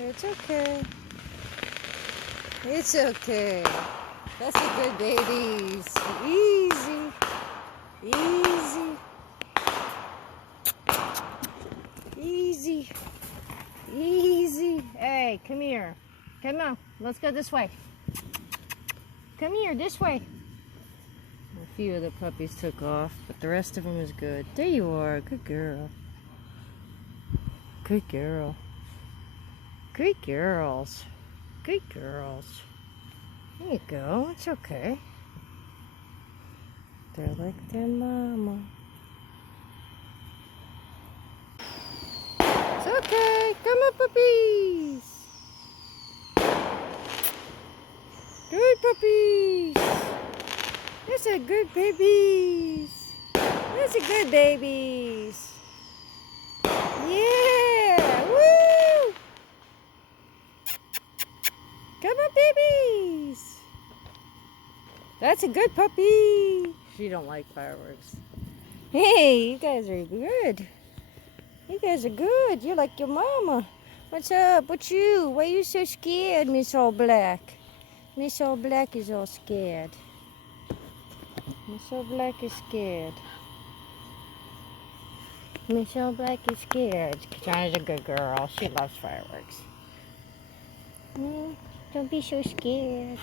It's okay. It's okay. That's a good babies. Easy. Easy. Easy. Easy. Hey, come here. Come on. Let's go this way. Come here, this way. A few of the puppies took off, but the rest of them is good. There you are. Good girl. Good girl. Good girls. Good girls. There you go. It's okay. They're like their mama. It's okay. Come on, puppies. Good puppies. That's a good babies. That's a good babies. Yeah. Woo. Come on, babies. That's a good puppy. She don't like fireworks. Hey, you guys are good. You guys are good. You're like your mama. What's up? What's you? Why are you so scared, Miss All Black? Miss All Black is all scared. Miss All Black is scared. Miss All Black is scared. Katana's a good girl. She loves fireworks. Don't be so scared.